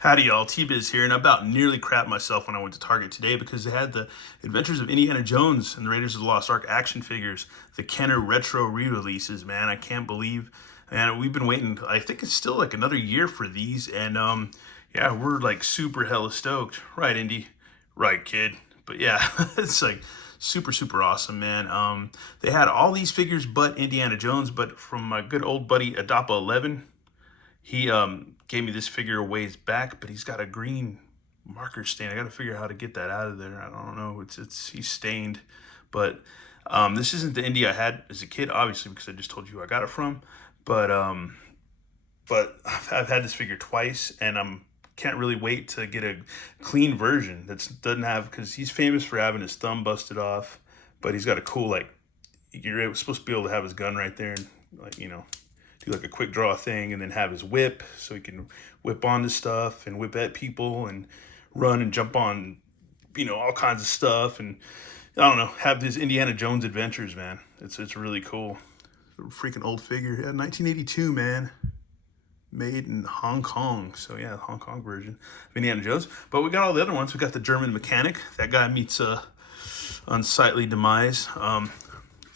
Howdy y'all, T-Biz here, and I about nearly crapped myself when I went to Target today because they had the Adventures of Indiana Jones and the Raiders of the Lost Ark action figures, the Kenner Retro re-releases, man. I can't believe, and we've been waiting, I think it's still like another year for these, and yeah, we're like super hella stoked. Right, Indy? Right, kid. But yeah, it's like super awesome, man. They had all these figures but Indiana Jones, but from my good old buddy Adapa 11, he gave me this figure a ways back, but he's got a green marker stain. I got to figure out how to get that out of there. I don't know. It's he's stained, but this isn't the Indy I had as a kid, obviously, because I just told you who I got it from. But I've had this figure twice, and can't really wait to get a clean version that doesn't have, because he's famous for having his thumb busted off, but he's got a cool, like, you're supposed to be able to have his gun right there and, like, do like a quick draw thing, and then have his whip so he can whip onto stuff and whip at people and run and jump on, all kinds of stuff. And I don't know, have his Indiana Jones adventures, man. It's really cool. Freaking old figure. Yeah, 1982, man. Made in Hong Kong. So yeah, the Hong Kong version of Indiana Jones. But we got all the other ones. We got the German mechanic. That guy meets a unsightly demise.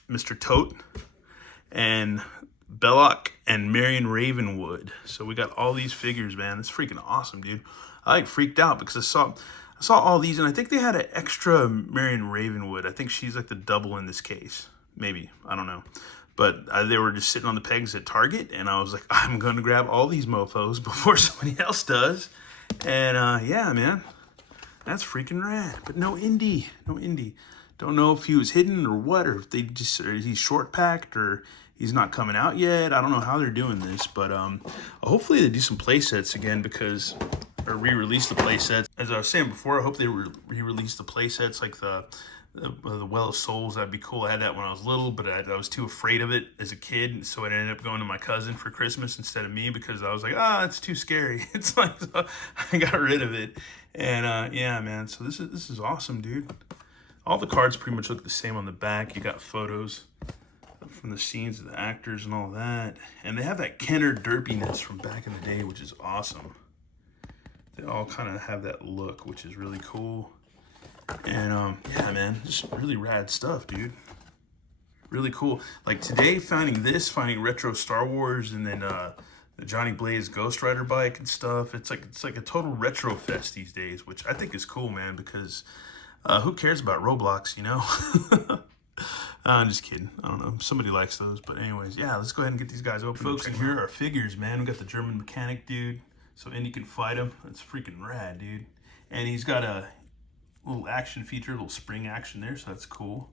Mr. Tote and Belloc and Marion Ravenwood. So we got all these figures, man. It's freaking awesome, dude. I like freaked out because I saw all these, and I think they had an extra Marion Ravenwood. I think she's like the double in this case. Maybe. I don't know. But they were just sitting on the pegs at Target, and I was like, I'm going to grab all these mofos before somebody else does. And yeah, man, that's freaking rad. But no Indy. No Indy. Don't know if he was hidden or what, or if they just, or he's short packed, or he's not coming out yet. I don't know how they're doing this, but hopefully they do some play sets again, because, or re-release the play sets. As I was saying before, I hope they re-release the play sets, like the Well of Souls. That'd be cool. I had that when I was little, but I was too afraid of it as a kid, so I ended up going to my cousin for Christmas instead of me, because I was like, it's too scary. It's like, so I got rid of it. And yeah, man. So this is awesome, dude. All the cards pretty much look the same on the back. You got photos from the scenes of the actors and all that, and they have that Kenner derpiness from back in the day, which is awesome. They all kind of have that look, which is really cool. And yeah, man, just really rad stuff, dude. Really cool. Like today, finding retro Star Wars, and then the Johnny Blaze Ghost Rider bike and stuff. It's like a total retro fest these days, which I think is cool, man, because who cares about Roblox, you know? I'm just kidding. I don't know. Somebody likes those. But anyways, yeah, let's go ahead and get these guys open. Folks, and here are figures, man. We got the German mechanic dude, so Indy can fight him. That's freaking rad, dude. And he's got a little action feature, a little spring action there, so that's cool.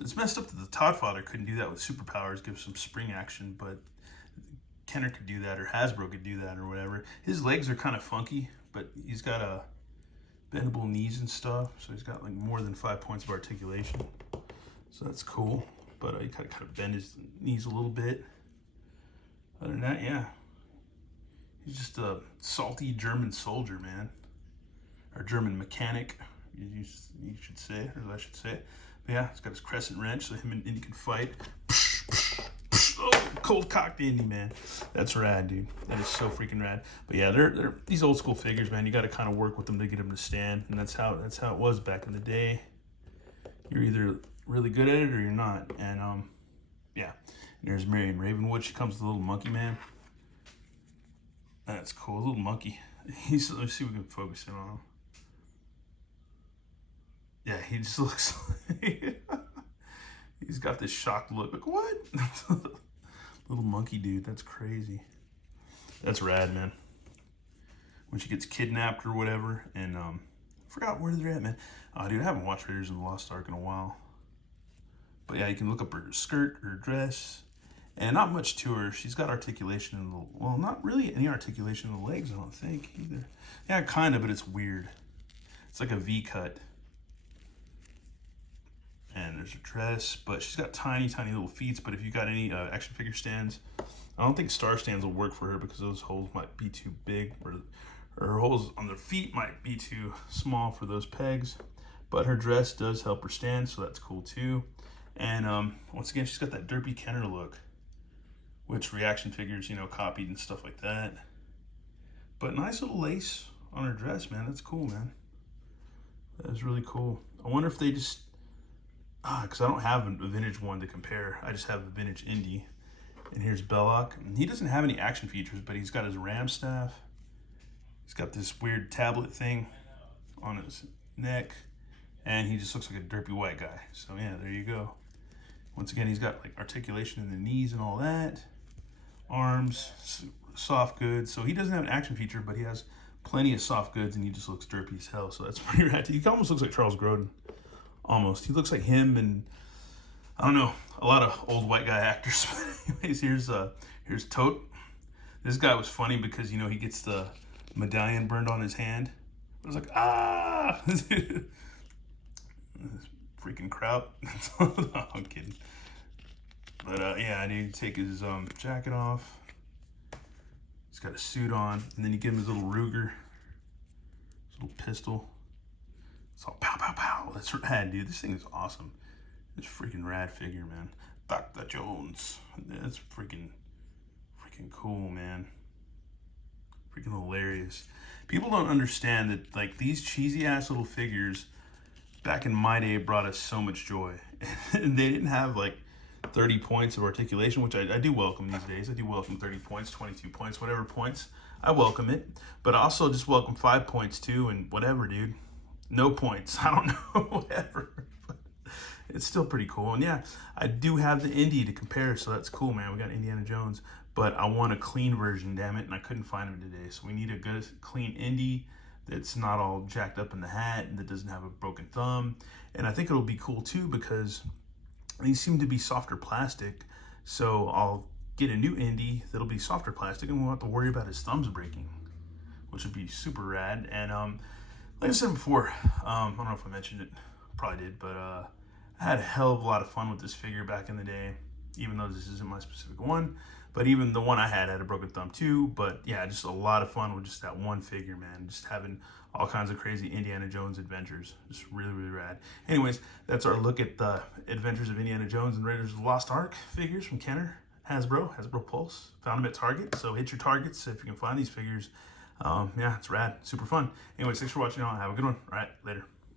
It's messed up that the Todd Father couldn't do that with superpowers, give some spring action, but Kenner could do that, or Hasbro could do that, or whatever. His legs are kind of funky, but he's got a bendable knees and stuff, so he's got like more than 5 points of articulation. So that's cool, but he kind of bend his knees a little bit. Other than that, yeah, he's just a salty German soldier, man, or German mechanic, you should say, or I should say. But yeah, he's got his crescent wrench, so him and Indy can fight. Oh, cold cocked Indy, man. That's rad, dude. That is so freaking rad. But yeah, they're these old school figures, man. You got to kind of work with them to get them to stand, and that's how it was back in the day. You're either really good at it or you're not. And yeah. And there's Marion Ravenwood. She comes with a little monkey, man. That's cool. A little monkey. Let's see if we can focus in on him. Yeah, he just looks like he's got this shocked look. Like, what? Little monkey dude. That's crazy. That's rad, man. When she gets kidnapped or whatever, and I forgot where they're at, man. Dude, I haven't watched Raiders of the Lost Ark in a while. But yeah, you can look up her skirt, her dress, and not much to her. She's got articulation in the, well, not really any articulation in the legs, I don't think, either. Yeah, kind of, but it's weird. It's like a V cut. And there's her dress, but she's got tiny little feet. But if you got any action figure stands, I don't think star stands will work for her, because those holes might be too big, or her holes on the feet might be too small for those pegs. But her dress does help her stand, so that's cool too. And once again, she's got that derpy Kenner look, which reaction figures, copied and stuff like that. But nice little lace on her dress, man. That's cool, man. That is really cool. I wonder if they just, because I don't have a vintage one to compare. I just have a vintage Indy. And here's Belloc. He doesn't have any action features, but he's got his ram staff. He's got this weird tablet thing on his neck. And he just looks like a derpy white guy. So yeah, there you go. Once again, he's got like articulation in the knees and all that. Arms, soft goods. So he doesn't have an action feature, but he has plenty of soft goods, and he just looks derpy as hell. So that's pretty rad. He almost looks like Charles Grodin. Almost. He looks like him, and I don't know, a lot of old white guy actors. Anyways, here's Tote. This guy was funny because, you know, he gets the medallion burned on his hand. It was like, ah! Freaking kraut. No, I'm kidding. But yeah, I need to take his jacket off. He's got a suit on, and then you give him his little Ruger, his little pistol. It's all pow, pow, pow. That's rad, dude. This thing is awesome. It's freaking rad figure, man. Dr. Jones. That's freaking cool, man. Freaking hilarious. People don't understand that, like, these cheesy ass little figures back in my day brought us so much joy. And they didn't have like 30 points of articulation, which I do welcome these days. I do welcome 30 points, 22 points, whatever points. I welcome it. But I also just welcome 5 points too, and whatever, dude. No points. I don't know, whatever. But it's still pretty cool. And yeah, I do have the Indy to compare, so that's cool, man. We got Indiana Jones. But I want a clean version, damn it, and I couldn't find them today. So we need a good, clean Indy that's not all jacked up in the hat and that doesn't have a broken thumb. And I think it'll be cool too because these seem to be softer plastic. So I'll get a new Indy that'll be softer plastic and we won't have to worry about his thumbs breaking, which would be super rad. And like I said before, I don't know if I mentioned it, probably did, but I had a hell of a lot of fun with this figure back in the day, even though this isn't my specific one. But even the one I had a broken thumb too. But yeah, just a lot of fun with just that one figure, man. Just having all kinds of crazy Indiana Jones adventures. Just really, really rad. Anyways, that's our look at the Adventures of Indiana Jones and Raiders of the Lost Ark figures from Kenner, Hasbro Pulse. Found them at Target, so hit your targets if you can find these figures. Yeah, it's rad. Super fun. Anyways, thanks for watching. Have a good one. All right, later.